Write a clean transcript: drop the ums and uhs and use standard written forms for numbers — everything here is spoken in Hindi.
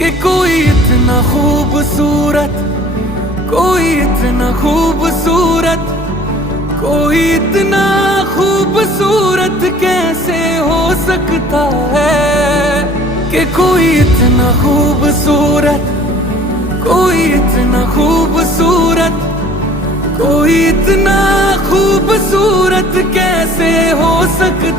कि कोई इतना खूबसूरत, कोई इतना खूबसूरत, कोई इतना खूबसूरत कैसे हो सकता है। कि कोई इतना खूबसूरत, कोई इतना खूबसूरत, कोई इतना खूबसूरत कैसे हो सकता